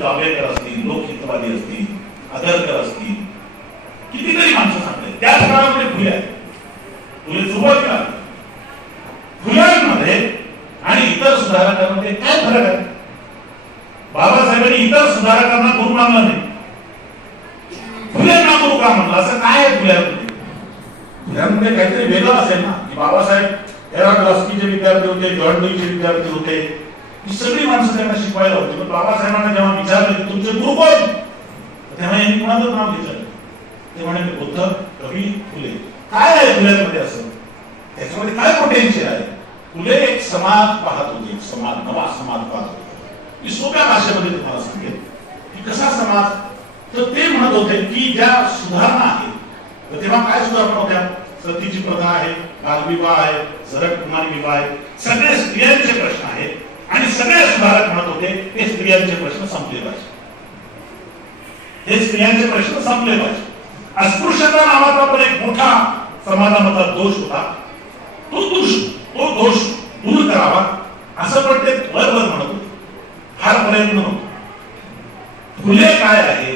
जावडेकर असतील, लोकहितवादी असतील, आगरकर असतील, कितीतरी माणसं सांगते. त्याच काळामध्ये फुले आहेत. फुले सुरुवातीला फुल्यांमध्ये आणि इतर सुधारकांमध्ये काय फरक आहे? बाबासाहेबांनी इतर सुधारकांना गुरु मानला नाही, फुलेंना गुरु का म्हणलं? असं काय आहे फुल्यांमध्ये? फुल्यांमध्ये काहीतरी वेगळं असेल ना, की बाबासाहेब एराग्लास्कीचे विद्यार्थी होते, जॉन डीचे विद्यार्थी होते, ही सगळी माणसं त्यांना शिकवायला होती. पण बाबासाहेबांना जेव्हा विचारलं की तुमचे गुरु कोण, तेव्हा यांनी कोणाचं नाव विचारलं? ते म्हणाले बुद्ध, कवी, फुले. काय आहे फुल्यांमध्ये असं? त्याच्यामध्ये काय पोटेन्शियल आहे? फुले एक समाज पाहत होते, एक समाज, नवा समाज पाहत होते. मी सोप्या भाषेमध्ये तुम्हाला सांगेन की कसा समाज. तर ते म्हणत होते की ज्या सुधारणा आहेत, तर तेव्हा काय सुधारणा होत्या? सतीची प्रथा आहे, बालविवाह आहे, जरट कुमारी विवाह आहे, सगळे स्त्रियांचे प्रश्न आहेत आणि सगळे सुधारक म्हणत होते हे स्त्रियांचे प्रश्न संपले पाहिजे, हे स्त्रियांचे प्रश्न संपले पाहिजे. अस्पृश्यता नावाचा पण एक मोठा समाजामधला दोष होता, तो दोष दूर करावा असं पण ते बरोबर म्हणत होते. फार प्रयत्न होतो. फुले काय आहे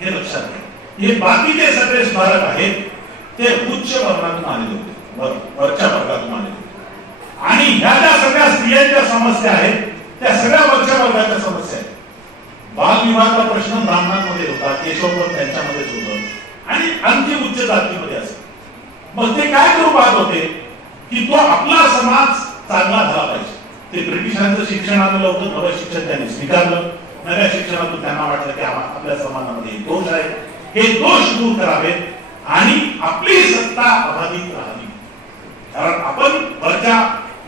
हे लक्षात घ्या. हे बाकीचे सगळे सुधारक आहेत ते उच्च वर्गातून आलेले होते, वरच्या वर्गातून आलेले होते. आणि ह्या ज्या सगळ्या स्त्रियांच्या समस्या आहेत त्या सगळ्या वरच्या वर्गाच्या समस्या आहेत. बालविवाहाचा प्रश्न ब्राह्मणांमध्ये होता, केशवपंत त्यांच्यामध्येच होतं आणि आणखी उच्च जातीमध्ये असत. मग ते काय करू पाहत होते की तो आपला समाज चांगला झाला पाहिजे. ते ब्रिटिशांचं शिक्षण आलेलं होतं, नवं शिक्षण त्यांनी स्वीकारलं. नव्या शिक्षणातून त्यांना वाटलं की आपल्या समाजामध्ये दोष आहे, हे दोष दूर करावेत आणि आपली सत्ता अबाधित राहावी. कारण आपण वरच्या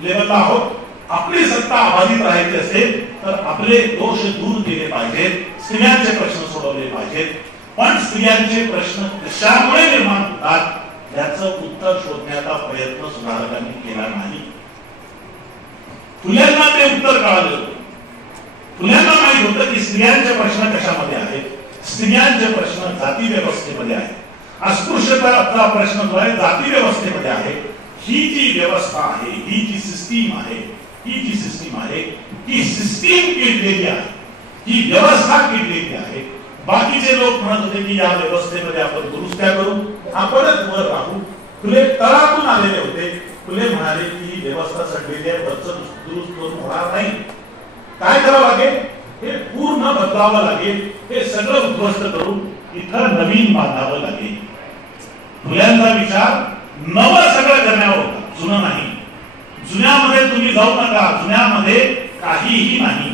लेवलला आहोत, आपली सत्ता अबाधित राहायची असेल तर आपले दोष दूर केले पाहिजेत, स्त्रियांचे प्रश्न सोडवले पाहिजेत. पण स्त्रियांचे प्रश्न कशामुळे निर्माण होतात याचं उत्तर शोधण्याचा प्रयत्न सुधारकांनी केला नाही. फुल्यांना ते उत्तर कळालं होतं. फुल्यांना माहित होतं की स्त्रियांचे प्रश्न कशामध्ये आहेत. स्त्रियांचे प्रश्न जाती व्यवस्थेमध्ये आहेत. अस्पृश्यतेचा प्रश्न जो आहे जाती व्यवस्थेमध्ये आहे. ही जी व्यवस्था आहे, ही जी सिस्टीम आहे, ही सिस्टीम किडलेली आहे, ही व्यवस्था किडलेली आहे. बाकीचे लोक म्हणत होते की या व्यवस्थेमध्ये आपण दुरुस्त्या करू, आपणच वर राहू. फुले तळातून आलेले होते. फुले म्हणाले की व्यवस्था सडलेली आहे, वरचं दुरुस्त करून होणार नाही. काय करावं लागेल? हे पूर्ण बदलावं लागेल. हे सगळं उद्ध्वस्त करून इथं नवीन बांधावं लागेल. फुल्यांचा विचार नवं सगळं करण्यावर होता, जुनं नाही. जुन्यामध्ये तुम्ही जाऊ नका, जुन्यामध्ये काहीही नाही.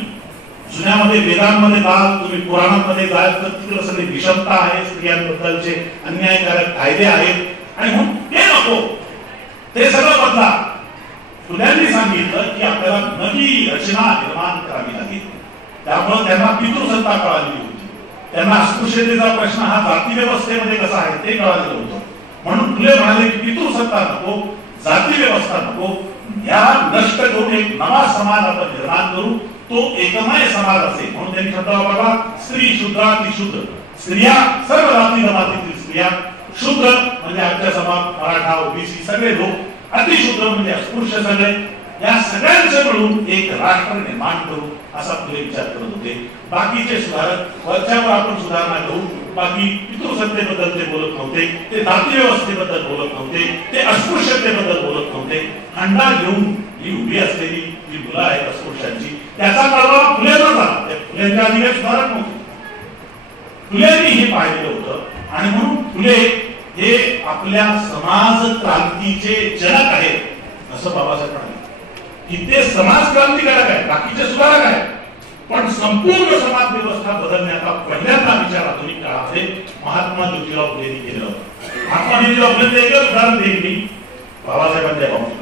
जुन्यामध्ये वेदांमध्ये जाल, तुम्ही पुराणांमध्ये जाल तर तिकडे सगळी विषमता आहे, स्त्रियांबद्दलचे अन्यायकारक कायदे आहेत आणि म्हणून ते नको, ते सगळं बदला. फुल्यांनी सांगितलं की आपल्याला नवी रचना निर्माण करावी लागेल. त्यामुळे त्यांना पितृसत्ता कळालेली होती. त्यांना अस्पृश्यतेचा प्रश्न हा जाती व्यवस्थेमध्ये कसा आहे ते कळालेलं होतं. म्हणून फुले म्हणाले की पितृसत्ता नको, जाती व्यवस्था नको, या नष्ट करून एक नवा समाज आपण निर्माण करू, तो एकमय समाज असेल. म्हणून त्यांनी शब्द वापरला स्त्री शूद्रातिशूद्र. स्त्रिया सर्व जाती जमातीतील स्त्रिया, शूद्र म्हणजे आमच्या समाज मराठा ओबीसी सगळे लोक, अतिशूद्र म्हणजे अस्पृश्य सगळे, या सगळ्यांचे मिळून एक राष्ट्र निर्माण करू असा फुले विचार करत होते. बाकीचे सुधारक वरच्यावर आपण सुधारणा करू, बाकी पितृसत्तेबद्दल ते बोलत नव्हते, ते जाती व्यवस्थेबद्दल बोलत नव्हते, ते अस्पृश्यतेबद्दल बोलत नव्हते. खंडा घेऊन ही उभी असलेली जी मुलं आहेत अस्पृश्यांची, त्याचा कळवा फुलेंना झाला. फुलेंच्या आधी सुधारक नव्हते. फुलेंनी हे पाहिलेलं होतं आणि म्हणून फुले हे आपल्या समाज क्रांतीचे जनक आहेत असं बाबासाहेब म्हणाले की ते समाज क्रांतिकारक आहे, बाकीचे सुधारक आहेत. पण संपूर्ण समाज व्यवस्था बदलण्याचा पहिल्यांदा विचार आधुनिक काळामध्ये महात्मा ज्योतिराव फुलेंनी केला होता. महात्मा ज्योतिराव फुले एकच उदाहरण देईल मी बाबासाहेबांच्या बाबतीत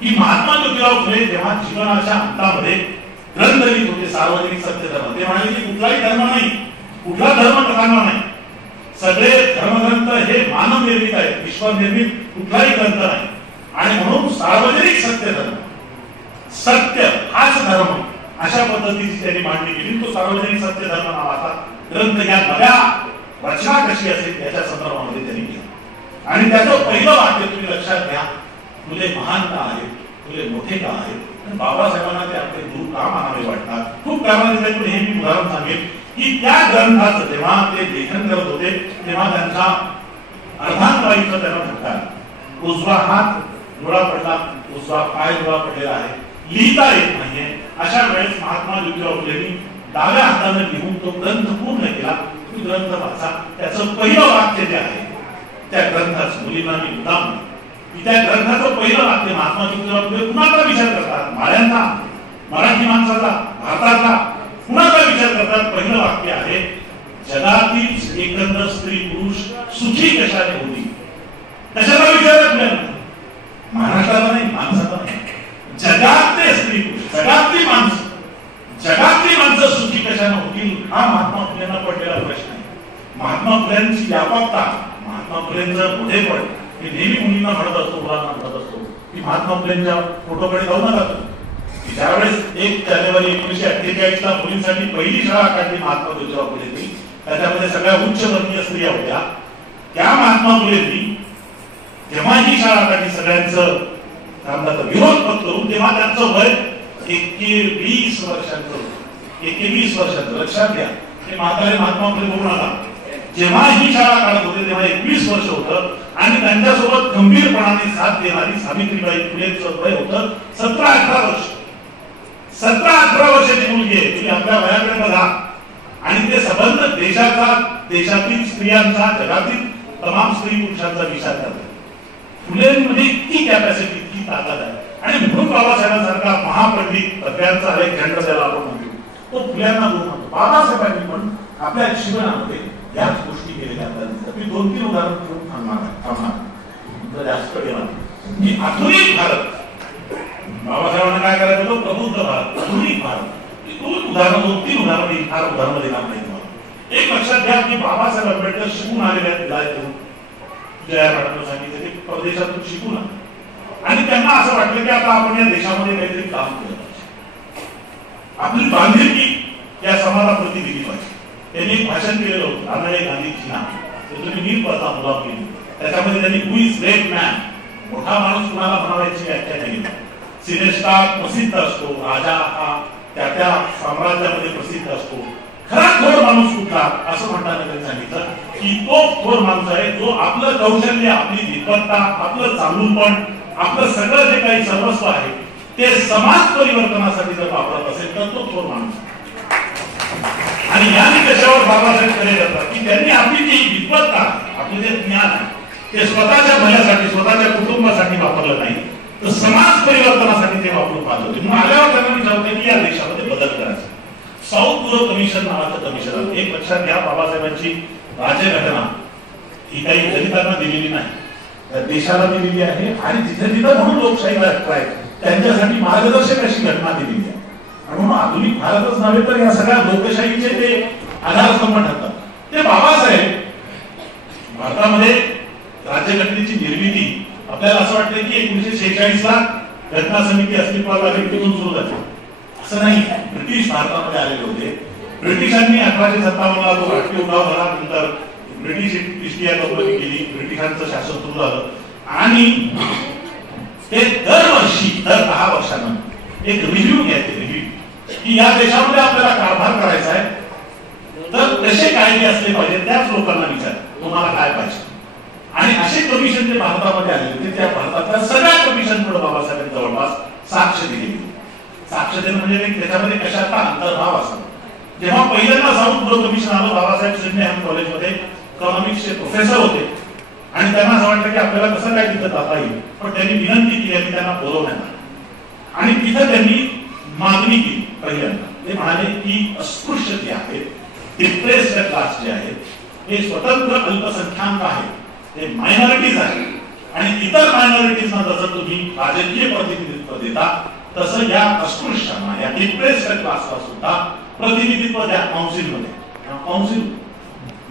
की महात्मा ज्योतिराव फुले जेव्हा जीवनाच्या अंतामध्ये ग्रंथ लिहित होते सार्वजनिक सत्यधर्म, ते म्हणाले की कुठलाही धर्म नाही, कुठला धर्म चांगला नाही, सगळे धर्मग्रंथ हे मानव निर्मित आहेत, ईश्वर निर्मित कुठलाही ग्रंथ नाही. आणि म्हणून सार्वजनिक सत्यधर्म, सत्य हाच धर्म, अशा पद्धतीची त्यांनी मांडणी केली. तो सार्वजनिक सत्यधर्म नावाचा ग्रंथ या नव्या रचना कशी असेल याच्या संदर्भामध्ये त्यांनी केला. आणि त्याचं पहिलं वाक्य तुम्ही लक्षात घ्या, फुले महान का आहेत, फुले मोठे का आहेत, बाबासाहेबांना ते आपले गुरु का मानावे वाटतात? खूप कारणाने त्यातून हे मी उदाहरण सांगेन की त्या ग्रंथाचं जेव्हा ते लेखन करत होते तेव्हा त्यांचा अर्धांगवाईचा त्यांना धक्का, उजवा हात मुळा पडला, उजवा पाय मुळा पडलेला आहे, लिहिता येत नाहीये. अशा वेळेस महात्मा ज्योतिराव फुलेंनी डाव्या हाताने लिहून तो ग्रंथ पूर्ण केला. तो ग्रंथ वाचा. त्याचं पहिलं वाक्य जे आहे त्या ग्रंथाचं मुलींना मी मुद्दाम की त्या ग्रंथाचं पहिलं वाक्य महात्मा ज्योतिराव फुले कुणाचा विचार करतात? माळ्यांचा, मराठी माणसाचा, भारताचा कुणाचा विचार करतात? पहिलं वाक्य आहे जगातील एकंदर स्त्री पुरुष सुखी कशाने होती. कशाचा विचार करतात? महाराष्ट्राचा नाही, माणसाचा नाही. जगातले स्त्री पुरुष, जगातली माणसं सुखी कशाने होतील हा महात्मा फुलेंना पडलेला प्रश्न आहे. महात्मा फुलेंची व्यापकता, महात्मा फुलेंचं पुढेपण मी नेहमी मुलींना म्हणत असतो, मुलांना म्हणत असतो की महात्मा फुलेंच्या फोटोकडे जाऊ नका तुम्ही. ज्यावेळेस 1 जानेवारी 1948 ला मुलींसाठी पहिली शाळा काढली महात्मा ज्योतिराव फुलेंनी, त्याच्यामध्ये सगळ्या उच्चवर्गीय स्त्रिया होत्या. त्या महात्मा फुलेंनी जेव्हा ही शाळा काढली सगळ्यांचं विरोध करून, तेव्हा त्यांचं वय 21 वर्षांचं. 21 वर्षांचं लक्षात घ्या. ते म्हातारे महात्मा फुले बोलू नका. जेव्हा ही शाळा काढत होते तेव्हा 21 वर्ष होतं आणि त्यांच्यासोबत खंबीरपणाने साथ देणारी सावित्रीबाई फुलेंचं वय होतं 17-18 वर्ष. 17-18 वर्षाची मुलगी आहे. तुम्ही आपल्या वयाकडे बघा आणि ते संबंध देशातील स्त्रियांचा, जगातील तमाम स्त्री पुरुषांचा विचार करतात. फुलेंमध्ये इतकी कॅपॅसिटी, इतकी ताकद आहे. आणि म्हणून बाबासाहेबांसारखा महापंडित सगळ्यांचा लेखंड ज्याला आपण म्हणतो तो फुल्यांना गुरु म्हणतो. बाबासाहेबांनी पण आपल्या जीवनामध्ये याच गोष्टी केलेल्या आहेत. मी 2-3 उदाहरण घेऊन थांबणार जास्त गेला की आधुनिक भारत, बाबासाहेबांना काय करायचं होतं? प्रबुद्ध भारत, आधुनिक भारत. 2-3 उदाहरण फार उदाहरण देणार नाही तुम्हाला. एक लक्षात घ्या की बाबासाहेब आंबेडकर शिकून आलेले आहेत. जया मॅडमने सांगितलं की परदेशातून शिकून आणि त्यांना असं वाटलं की आता आपण या देशामध्ये काहीतरी काम केलं पाहिजे, आपली बांधिलकी या समाजाप्रती दिली पाहिजे. त्यांनी एक भाषण केलेलं होतं आंधळे गांधीजींना, तुम्ही नीट वाचा मुलाम केली. त्याच्यामध्ये त्यांनी हु इज ग्रेट मॅन, मोठा माणूस कुणाला म्हणावायची व्याख्या नाही. सिनेस्टार प्रसिद्ध असतो, राजा हा त्या साम्राज्यामध्ये प्रसिद्ध असतो. खरा थोर माणूस कुठला असं म्हणताना त्यांनी सांगितलं की तो थोर माणूस आहे जो आपलं कौशल्य, आपली विद्वत्ता, आपलं चांगुलपण, आपलं सगळं जे काही सर्वस्व आहे ते समाज परिवर्तनासाठी जर वापरत असेल तर तो थोर माणूस. आणि या निकषावर बाबासाहेब खरे करतात की त्यांनी आपली जी विद्वत्ता, आपले जे ज्ञान आहे ते स्वतःच्या भल्यासाठी, स्वतःच्या कुटुंबासाठी वापरलं नाही तर समाज परिवर्तनासाठी ते वापरून पाहत होते. म्हणून आल्यावर त्यांना विचारलं की या देशामध्ये बदल करायचा. साऊथ पूर्व कमिशन नावाचं कमिशन आहे. एक लक्षात घ्या, बाबासाहेबांची राज्यघटना ही काही दलितांना दिलेली नाही, देशाला दिलेली आहे. आणि जिथे जिथे म्हणून लोकशाही राष्ट्र त्यांच्यासाठी मार्गदर्शक अशी घटना दिलेली आहे. म्हणून आधुनिक भारतच नव्हे तर या सगळ्या लोकशाहीचे ते आधारस्तंभ ठरतात. ते बाबासाहेब भारतामध्ये राज्यघटनेची निर्मिती आपल्याला असं वाटतं की 1946 ला घटना समिती अस्तित्वात आली, तिथून सुरू झाली. असं नाही. ब्रिटिश भारतामध्ये आलेले होते. ब्रिटिशांनी 1857 ला तो राष्ट्रीय उठाव झाला. नंतर ब्रिटिश ईस्ट इंडिया कंपनी केली, ब्रिटिशांचं शासन सुरू झालं आणि ते दरवर्षी दर 10 वर्षांना एक रिव्ह्यू घ्यायचे, रिव्ह्यू की या देशामध्ये आपल्याला कारभार करायचा आहे तर कसे कायदे असले पाहिजे. त्याच लोकांना विचार तुम्हाला काय पाहिजे. आणि असे कमिशन जे भारतामध्ये आले होते त्या भारतातल्या सगळ्या कमिशनकडे बाबासाहेबांनी जवळपास साक्ष दिली. साक्ष देणं म्हणजे त्याच्यामध्ये कशाचा अंतर्भाव असतो. जेव्हा पहिल्यांदा साऊथ पूर्व कमिशन आलं, बाबासाहेब सिडनेहॅम कॉलेजमध्ये इकॉनॉमिक्सचे प्रोफेसर होते आणि त्यांना असं वाटलं की आपल्याला कसं काय तिथं जाता येईल. पण त्यांनी विनंती केली आणि त्यांना बोलवण्यात आणि तिथं त्यांनी मागणी केली. पहिल्यांदा ते म्हणाले की अस्पृश्य जे आहेत, डिप्रेस्ड क्लास जे आहेत, हे स्वतंत्र अल्पसंख्याक आहेत, ते मायनॉरिटीज आहेत आणि इतर मायनॉरिटीजना जसं तुम्ही राजकीय प्रतिनिधित्व देता तसं या अस्पृश्यांना, या डिप्रेस्ड क्लासला सुद्धा प्रतिनिधित्व द्या काउन्सिलमध्ये. काउन्सिल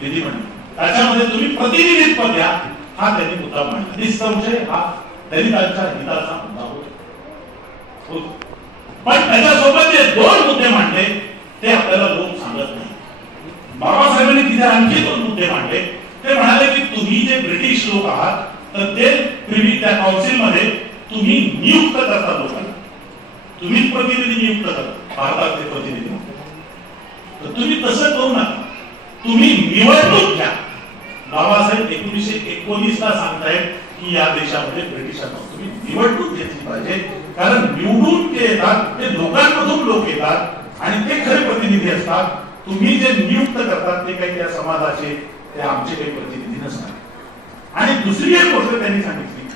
विधिमंडळ त्याच्यामध्ये तुम्ही प्रतिनिधित्व द्या. हा त्यांनी मुद्दा मांडला. निसंशय हा दलितांच्या हिताचा मुद्दा होता. पण त्याच्यासोबत जे 2 मुद्दे मांडले ते आपल्याला लोक सांगत नाही. बाबासाहेबांनी तिथे आणखी 2 मुद्दे मांडले. ते म्हणाले की तुम्ही जे ब्रिटिश लोक आहात तर ते त्या काउन्सिलमध्ये तुम्ही नियुक्त करता लोकांना. तुम्हीच प्रतिनिधी नियुक्त करा भारताचे प्रतिनिधी, तर तुम्ही तसं करू नका. तुम्ही निवडणूक घ्या. बाबासाहेब 1919 ला सांगतायत की या देशामध्ये ब्रिटिशांना तुम्ही निवडणूक घेतली पाहिजे, कारण निवडून ते येतात, ते लोकांमधून लोक येतात आणि ते खरे प्रतिनिधी असतात. तुम्ही जे नियुक्त करतात ते काही त्या समाजाचे, ते आमचे काही प्रतिनिधी नसतात. आणि दुसरी एक गोष्ट त्यांनी सांगितली,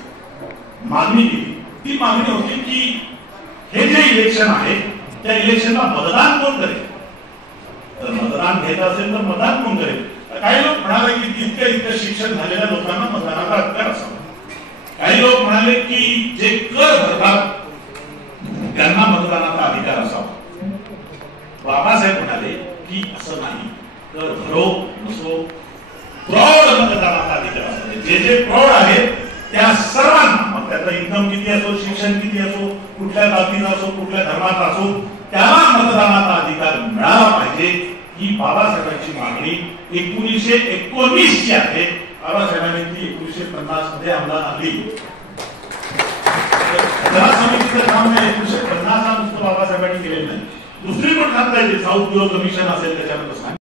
मागणी केली. ती मागणी होती की हे जे इलेक्शन आहे त्या इलेक्शनला मतदान कोण करेल. तर मतदान घ्यायचं असेल तर मतदान कोण करेल. काही लोक म्हणाले की इतकं शिक्षण झालेल्या लोकांना मतदानाचा अधिकार असावा. काही लोक म्हणाले की जे कर भरतात त्यांना मतदानाचा अधिकार असावा. बाबासाहेब म्हणाले की असं नाही, कर भरो नसो, प्रौढ मतदानाचा अधिकार असावा. जे जे प्रौढ आहेत त्या सर्वांना, मग त्याचा इन्कम किती असो, शिक्षण किती असो, कुठल्या जातीचा असो, कुठल्या धर्माचा असो, त्याला मतदानाचा अधिकार मिळाला पाहिजे. ही बाबासाहेबांची मागणी 1919 ची आहे. बाबासाहेबांनी ती 1950 मध्ये अंमलात आणली. समितीचं काम 1950 नुसतं बाबासाहेबांनी केलेलं नाही. दुसरी पण सांगता येते, साऊथ ब्युरो कमिशन असेल त्याच्यामध्ये